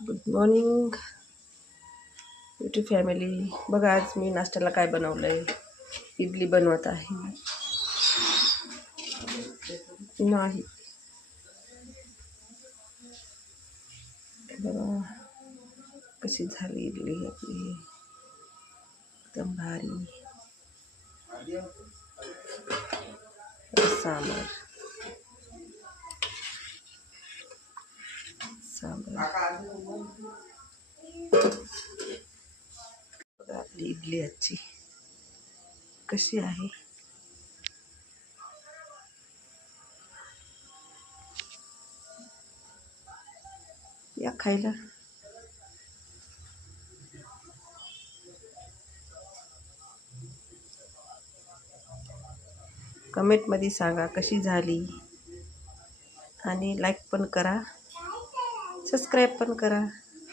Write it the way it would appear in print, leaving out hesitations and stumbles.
Good morning beauty family. बघा आज मी नाश्त्याला काय बनवलं आहे. इडली बनवत आहे. नाही बघा कशी झाली इडली आपली, एकदम भारी. सांबार बघा आपली इडली आजची कशी आहे. या खायला. कमेंटमध्ये सांगा कशी झाली आणि लाईक पण करा, सबस्क्राईब पण करा.